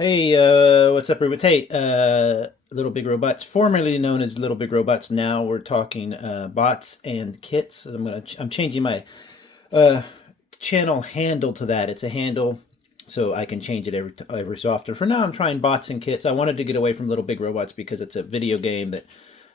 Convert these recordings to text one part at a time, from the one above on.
Hey, what's up, robots? Hey, Little Big Robots, formerly known as Little Big Robots. Now we're talking bots and kits. I'm changing my uh, channel handle to that. It's a handle, so I can change it every so often. For now, I'm trying bots and kits. I wanted to get away from Little Big Robots because it's a video game that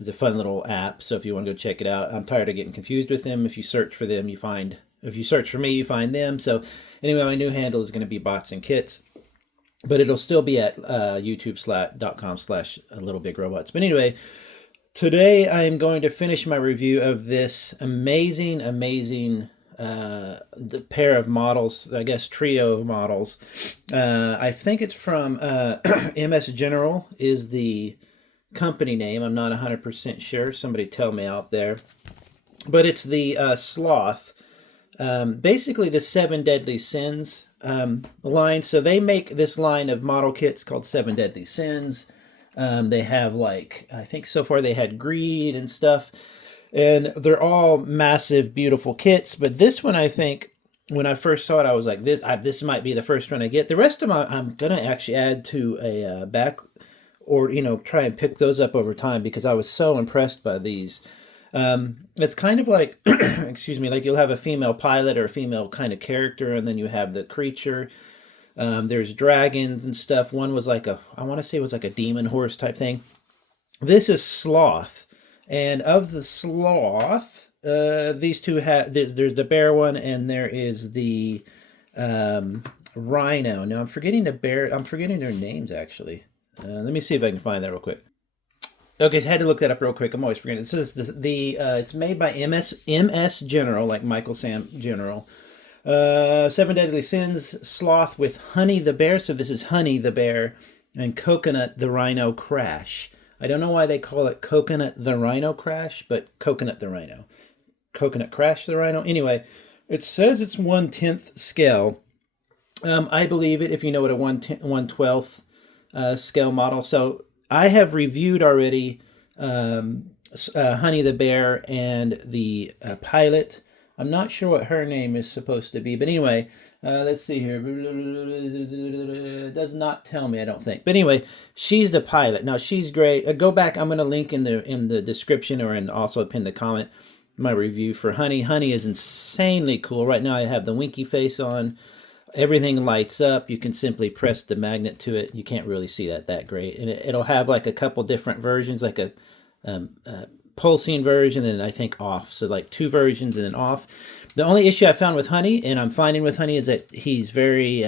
is a fun little app. So if you want to go check it out, I'm tired of getting confused with them. If you search for them, you find. If you search for me, you find them. So anyway, my new handle is going to be bots and kits, but it'll still be at youtube.com/little big robots. But anyway, today I am going to finish my review of this amazing the pair of models, I guess trio of models. I think it's from MS General is the company name. I'm not 100% sure. Somebody tell me out there. But it's the Sloth. Basically the Seven Deadly Sins line. So they make this line of model kits called Seven Deadly Sins. They have, like, I think so far they had greed and stuff, and they're all massive, beautiful kits. But this one, I think, when I first saw it, I was like, this might be the first one I get. The rest of them, I'm gonna actually add to a back, or try and pick those up over time because I was so impressed by these. It's kind of like, excuse me, like you'll have a female pilot or a female kind of character, and then you have the creature. There's dragons and stuff. One was like I want to say it was like a demon horse type thing. This is Sloth. And of the Sloth, these two have, there's the bear one, and there is the Rhino. Now I'm forgetting their names actually. Let me see if I can find that real quick. Okay, I had to look that up real quick. I'm always forgetting. So this is it's made by MS General, like Michael Sam General. Seven Deadly Sins, Sloth with Honey the Bear. So this is Honey the Bear, and Coconut the Rhino Crash. I don't know why they call it Coconut the Rhino Crash, but Coconut the Rhino. Coconut Crash the Rhino. Anyway, it says it's 1/10 scale. I believe it if you know what a 1/12 scale model. So I have reviewed already Honey the Bear and the pilot. I'm not sure what her name is supposed to be, but anyway, let's see here. It does not tell me, I don't think. But anyway, she's the pilot. Now she's great. Go back. I'm going to link in the description, or in also pin the comment, my review for Honey. Honey is insanely cool. Right now I have the winky face on. Everything lights up. You can simply press the magnet to it. You can't really see that great, and it'll have like a couple different versions, like a pulsing version, and I think off. So like two versions and then off. The only issue I found with Honey, and I'm finding with Honey, is that he's very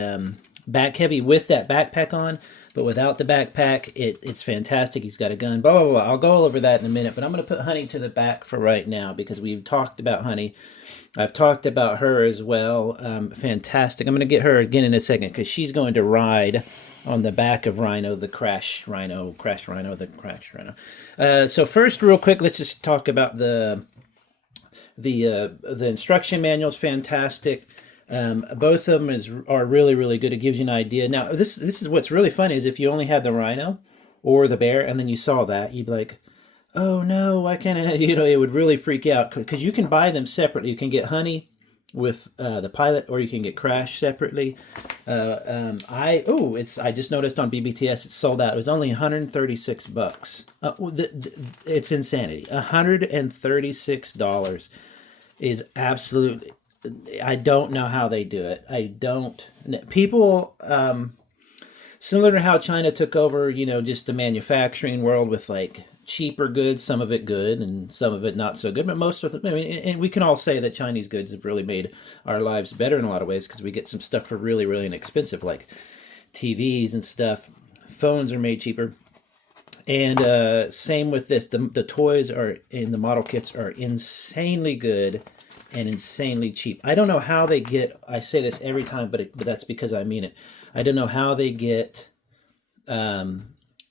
back heavy with that backpack on, but without the backpack, it's fantastic. He's got a gun, blah, blah, blah. I'll go over that in a minute, but I'm going to put Honey to the back for right now because we've talked about Honey. I've talked about her as well. Fantastic. I'm going to get her again in a second because she's going to ride on the back of Rhino, the Crash Rhino. So first, real quick, let's just talk about the instruction manual. Is fantastic. Both of them are really good. It gives you an idea. Now, this is what's really funny is if you only had the Rhino or the bear, and then you saw that, you'd be like, oh no, why can't I? It would really freak out because you can buy them separately. You can get Honey with the pilot, or you can get Crash separately. I just noticed on BBTS it's sold out. It was only $136. It's insanity. $136 is absolutely. I don't know how they do it. People. Similar to how China took over, just the manufacturing world with like cheaper goods, some of it good and some of it not so good, but most of it, and we can all say that Chinese goods have really made our lives better in a lot of ways because we get some stuff for really inexpensive, like TVs and stuff. Phones are made cheaper. And same with this. The toys are in the model kits are insanely good and insanely cheap. I don't know how they get, I say this every time, but that's because I mean it. I don't know how they get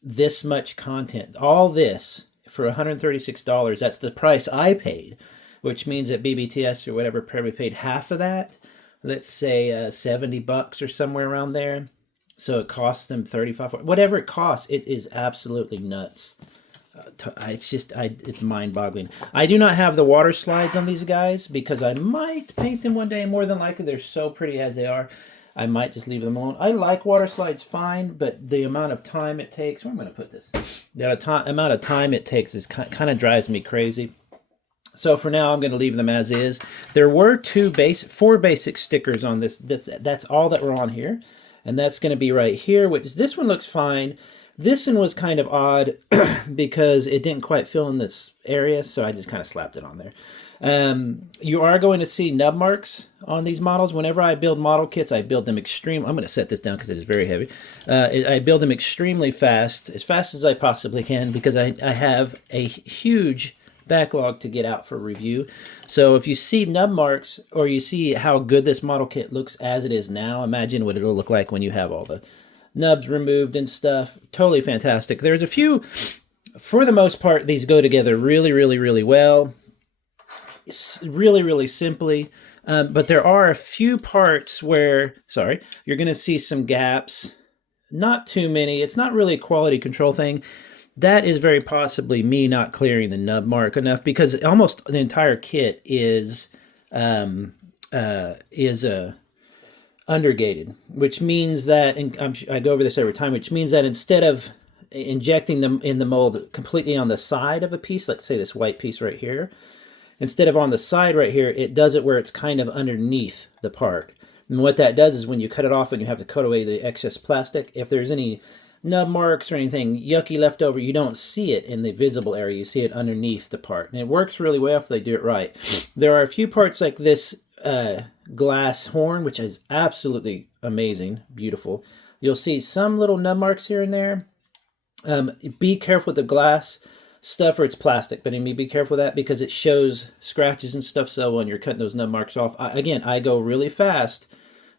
this much content. All this for $136. That's the price I paid, which means that BBTS or whatever probably paid half of that. Let's say $70 or somewhere around there. So it costs them 35, whatever it costs. It is absolutely nuts. It's mind-boggling. I do not have the water slides on these guys because I might paint them one day. More than likely, they're so pretty as they are. I might just leave them alone. I like water slides fine, but the amount of time it takes, where am I going to put this? The amount of time it takes is kind of drives me crazy. So for now, I'm going to leave them as is. There were four basic stickers on this. That's all that were on here. And that's going to be right here, which this one looks fine. This one was kind of odd because it didn't quite fill in this area, so I just kind of slapped it on there. You are going to see nub marks on these models. Whenever I build model kits, I build them I'm going to set this down because it is very heavy. I build them extremely fast as I possibly can, because I have a huge backlog to get out for review. So if you see nub marks, or you see how good this model kit looks as it is now, imagine what it'll look like when you have all the nubs removed and stuff. Totally fantastic. There's a few, for the most part, these go together really, really, really well. Really, really simply. But there are a few parts where, you're going to see some gaps. Not too many. It's not really a quality control thing. That is very possibly me not clearing the nub mark enough, because almost the entire kit is undergated, which means that, and I go over this every time, which means that instead of injecting them in the mold completely on the side of a piece, let's say this white piece right here, instead of on the side right here, it does it where it's kind of underneath the part. And what that does is when you cut it off and you have to cut away the excess plastic, if there's any nub marks or anything yucky left over, you don't see it in the visible area. You see it underneath the part. And it works really well if they do it right. There are a few parts like this glass horn, which is absolutely amazing, beautiful. You'll see some little nub marks here and there. Be careful with the glass stuff, or it's plastic, but I mean, be careful with that because it shows scratches and stuff. So when you're cutting those nub marks off, I go really fast.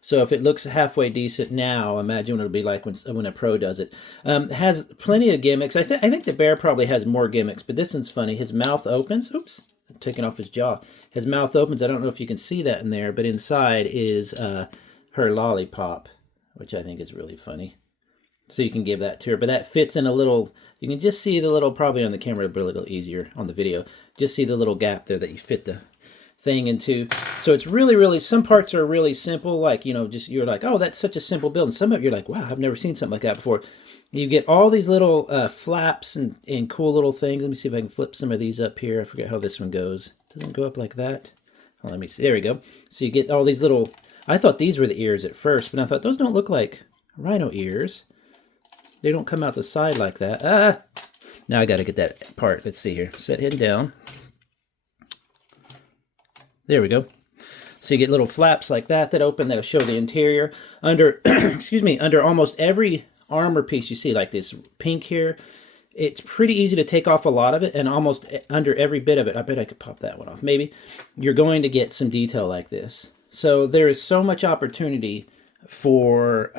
So if it looks halfway decent now, imagine what it'll be like when a pro does it. Has plenty of gimmicks. I think the bear probably has more gimmicks, but this one's funny. His mouth opens. Oops, I'm taking off his jaw. His mouth opens. I don't know if you can see that in there, but inside is her lollipop, which I think is really funny. So you can give that to her, but that fits in a little, you can just see the little, probably on the camera, but a little easier on the video, just see the little gap there that you fit the thing into. So it's really, really, some parts are really simple, like, just, you're like, oh, that's such a simple build. And some of you're like, wow, I've never seen something like that before. You get all these little flaps and cool little things. Let me see if I can flip some of these up here. I forget how this one goes. Doesn't go up like that. Oh, let me see. There we go. So you get all these little, I thought these were the ears at first, but I thought those don't look like rhino ears. They don't come out the side like that. Now I got to get that part. Let's see here. Set him down. There we go. So you get little flaps like that open that'll show the interior. Under, excuse me, under almost every armor piece you see, like this pink here, it's pretty easy to take off a lot of it, and almost under every bit of it, I bet I could pop that one off. Maybe you're going to get some detail like this. So there is so much opportunity for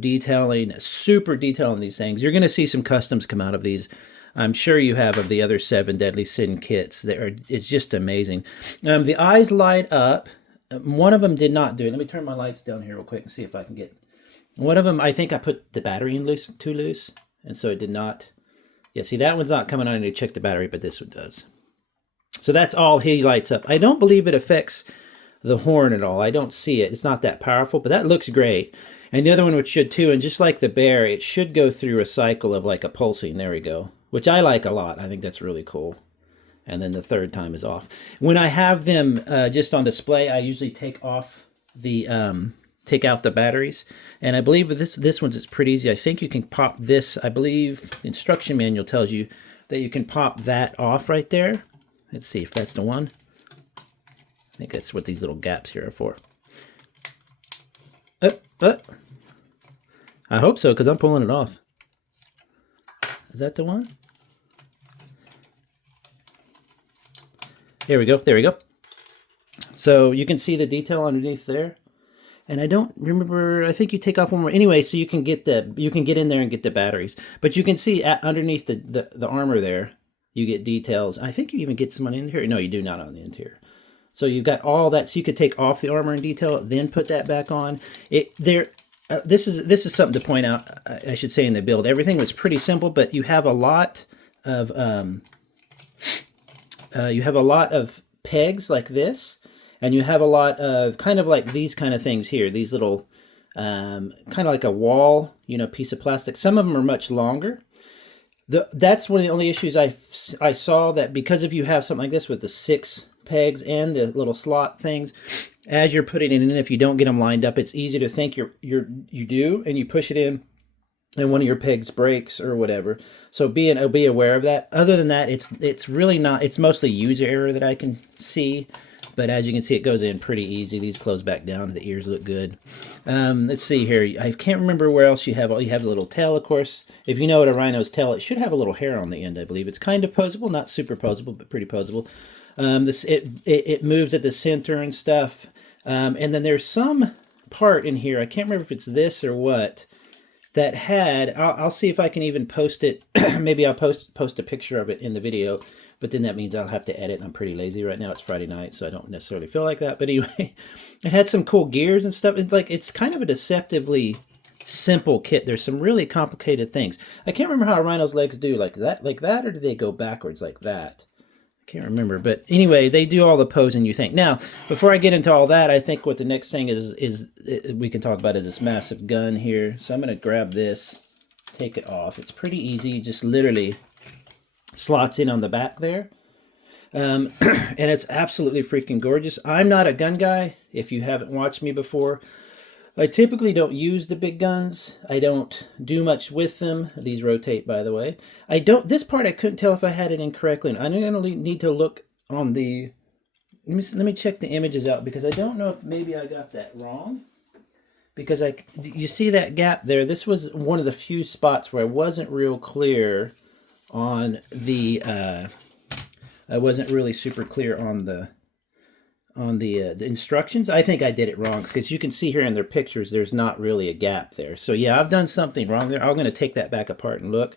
detailing, super detailing these things. You're going to see some customs come out of these. I'm sure you have of the other 7 Deadly Sin kits. It's just amazing. The eyes light up. One of them did not do it. Let me turn my lights down here real quick and see if I can get... One of them, I think I put the battery in too loose, and so it did not... Yeah, see, that one's not coming on. I need to check the battery, but this one does. So that's all he lights up. I don't believe it affects the horn at all. I don't see it. It's not that powerful, but that looks great. And the other one, which should too, and just like the bear, it should go through a cycle of like a pulsing. There we go. Which I like a lot. I think that's really cool. And then the third time is off. When I have them just on display, I usually take off the take out the batteries. And I believe with this one's it's pretty easy. I think you can pop this. I believe the instruction manual tells you that you can pop that off right there. Let's see if that's the one. I think that's what these little gaps here are for. I hope so, because I'm pulling it off. Is that the one? There we go. There we go. So you can see the detail underneath there. And I don't remember, I think you take off one more. Anyway, so you can get in there and get the batteries. But you can see underneath the armor there, you get details. I think you even get some on the interior. No, you do not on the interior. So you've got all that. So you could take off the armor and detail it, then put that back on. This is something to point out, I should say, in the build. Everything was pretty simple, but you have a lot of pegs like this, and you have a lot of kind of like these kind of things here. These little kind of like a wall, piece of plastic. Some of them are much longer. That's one of the only issues I saw, that because if you have something like this with the 6 pegs and the little slot things, as you're putting it in, if you don't get them lined up, it's easy to think you do, and you push it in, and one of your pegs breaks or whatever. So be aware of that. Other than that, it's really not. It's mostly user error that I can see. But as you can see, it goes in pretty easy. These close back down. The ears look good. Let's see here. I can't remember where else you have. You have the little tail, of course. If you know what a rhino's tail, it should have a little hair on the end, I believe. It's kind of posable, not super posable, but pretty posable. It moves at the center and stuff. And then there's some part in here. I can't remember if it's this or what. That had. I'll see if I can even post it. Maybe I'll post a picture of it in the video. But then that means I'll have to edit. I'm pretty lazy right now. It's Friday night, so I don't necessarily feel like that. But anyway, it had some cool gears and stuff. It's kind of a deceptively simple kit. There's some really complicated things. I can't remember how a rhino's legs do, like that, or do they go backwards like that? I can't remember. But anyway, they do all the posing you think. Now, before I get into all that, I think what the next thing is we can talk about is this massive gun here. So I'm going to grab this, take it off. It's pretty easy. You just literally slots in on the back there. And it's absolutely freaking gorgeous. I'm not a gun guy. If you haven't watched me before, I typically don't use the big guns. I don't do much with them. These rotate, by the way. This part I couldn't tell if I had it incorrectly. I'm going to need to look on the, let me check the images out, because I don't know if maybe I got that wrong. Because you see that gap there? This was one of the few spots where I wasn't real clear on the I wasn't really super clear on the instructions. I think I did it wrong, because you can see here in their pictures there's not really a gap there. So yeah, I've done something wrong there. I'm going to take that back apart and look.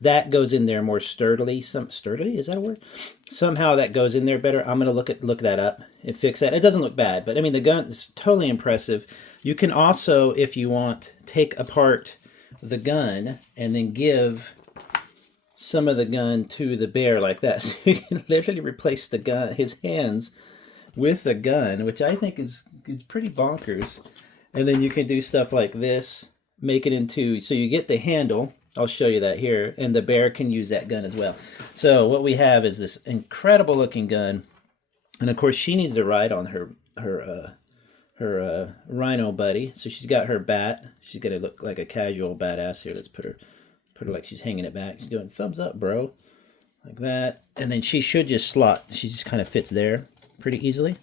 That goes in there more sturdily. Sturdily, is that a word? Somehow that goes in there better. I'm going to look that up and fix that. It doesn't look bad, but I mean the gun is totally impressive. You can also, if you want, take apart the gun and then give some of the gun to the bear like that. So you can literally replace the gun, his hands, with a gun, which I think is pretty bonkers. And then you can do stuff like this, make it into, so you get the handle. I'll show you that here, and the bear can use that gun as well. So what we have is this incredible looking gun, and of course she needs to ride on her rhino buddy. So she's got her bat. She's gonna look like a casual badass here. Let's put her like she's hanging it back. She's going, thumbs up, bro. Like that. And then she should just slot. She just kind of fits there pretty easily.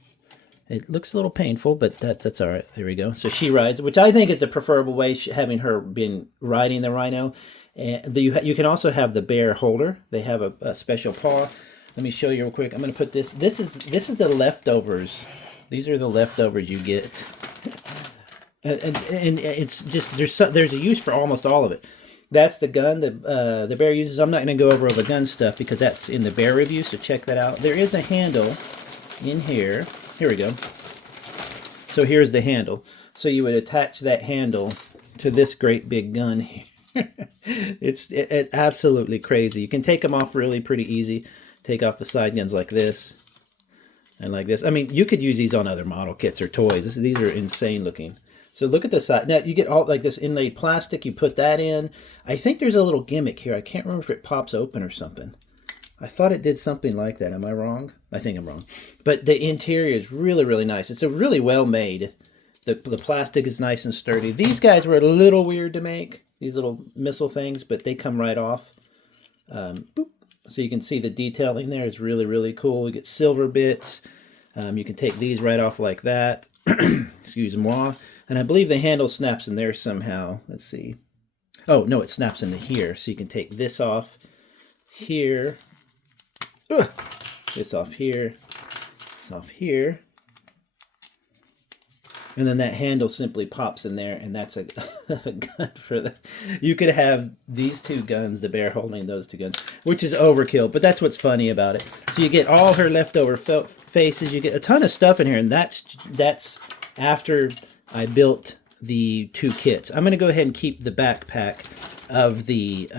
It looks a little painful, but that's all right. There we go. So she rides, which I think is the preferable way, having her been riding the rhino. And you can also have the bear holder. They have a special paw. Let me show you real quick. I'm going to put this. This is the leftovers. These are the leftovers you get. And it's just, there's a use for almost all of it. That's the gun the bear uses. I'm not going to go over all the gun stuff because that's in the bear review, so check that out. There is a handle in here. Here we go. So here's the handle. So you would attach that handle to this great big gun here. It's absolutely crazy. You can take them off really pretty easy. Take off the side guns like this and like this. I mean, you could use these on other model kits or toys. These are insane looking. So look at the side. Now you get all like this inlaid plastic. You put that in. I think there's a little gimmick here. I can't remember if it pops open or something. I thought it did something like that. Am I wrong? I think I'm wrong. But the interior is really, really nice. It's a really well made. The plastic is nice and sturdy. These guys were a little weird to make, these little missile things, but they come right off. Boop. So you can see the detailing there is really, really cool. You get silver bits. You can take these right off like that. Excuse moi. And I believe the handle snaps in there somehow. Let's see. Oh, no, it snaps into here. So you can take this off here. Ugh. This off here. This off here. And then that handle simply pops in there, and that's a gun for the... You could have these two guns, the bear holding those two guns, which is overkill, but that's what's funny about it. So you get all her leftover faces. You get a ton of stuff in here, and that's after I built the two kits. I'm going to go ahead and keep the backpack of the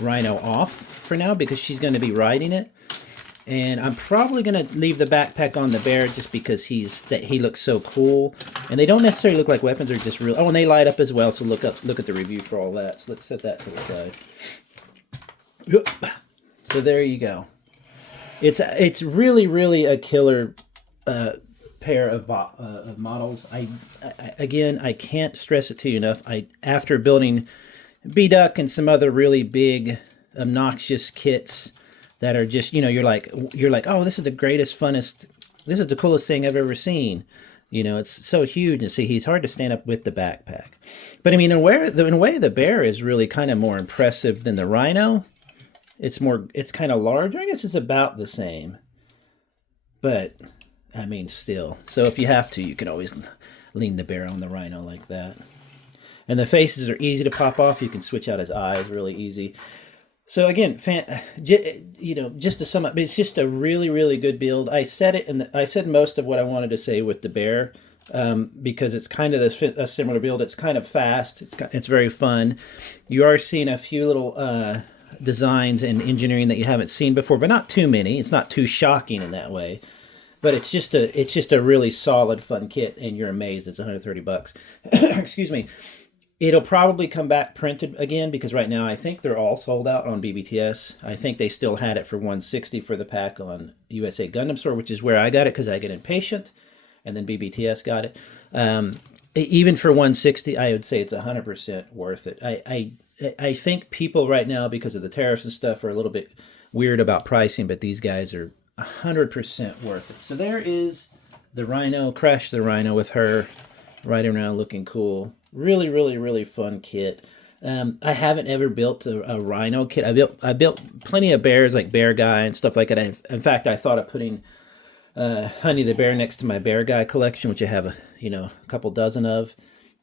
Rhino off for now because she's going to be riding it. And I'm probably gonna leave the backpack on the bear just because he looks so cool. And they don't necessarily look like weapons; they're just real. Oh, and they light up as well. So look at the review for all that. So let's set that to the side. So there you go. It's really a killer pair of models. Again, I can't stress it to you enough. After building B-Duck and some other really big obnoxious kits that are just, you're like, oh, this is the greatest, funnest, this is the coolest thing I've ever seen. It's so huge, and see, he's hard to stand up with the backpack. But I mean, in a way, the bear is really kind of more impressive than the Rhino. It's kind of larger. I guess it's about the same. But, I mean, still. So if you have to, you can always lean the bear on the Rhino like that. And the faces are easy to pop off. You can switch out his eyes really easy. So again, just to sum up, it's just a really good build. I said I said most of what I wanted to say with the bear, because it's kind of a similar build. It's kind of fast. It's very fun. You are seeing a few little designs and engineering that you haven't seen before, but not too many. It's not too shocking in that way. But it's just a really solid, fun kit, and you're amazed it's $130. Excuse me. It'll probably come back printed again, because right now I think they're all sold out on BBTS. I think they still had it for $160 for the pack on USA Gundam Store, which is where I got it because I get impatient, and then BBTS got it. Even for $160, I would say it's 100% worth it. I think people right now, because of the tariffs and stuff, are a little bit weird about pricing, but these guys are 100% worth it. So there is the Rhino. Crash the Rhino with her riding around looking cool. Really fun kit. I haven't ever built a Rhino kit. I built plenty of bears, like Bear Guy and stuff like that. In fact, I thought of putting Honey the Bear next to my Bear Guy collection, which I have a couple dozen of.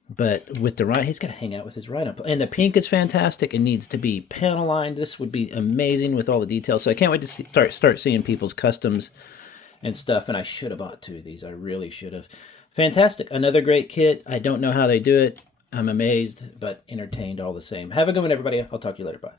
But with the Rhino, he's got to hang out with his Rhino. And the pink is fantastic. It needs to be panel lined. This would be amazing with all the details. So I can't wait to start seeing people's customs and stuff. And I should have bought 2 of these. I really should have. Fantastic. Another great kit. I don't know how they do it. I'm amazed, but entertained all the same. Have a good one, everybody. I'll talk to you later. Bye.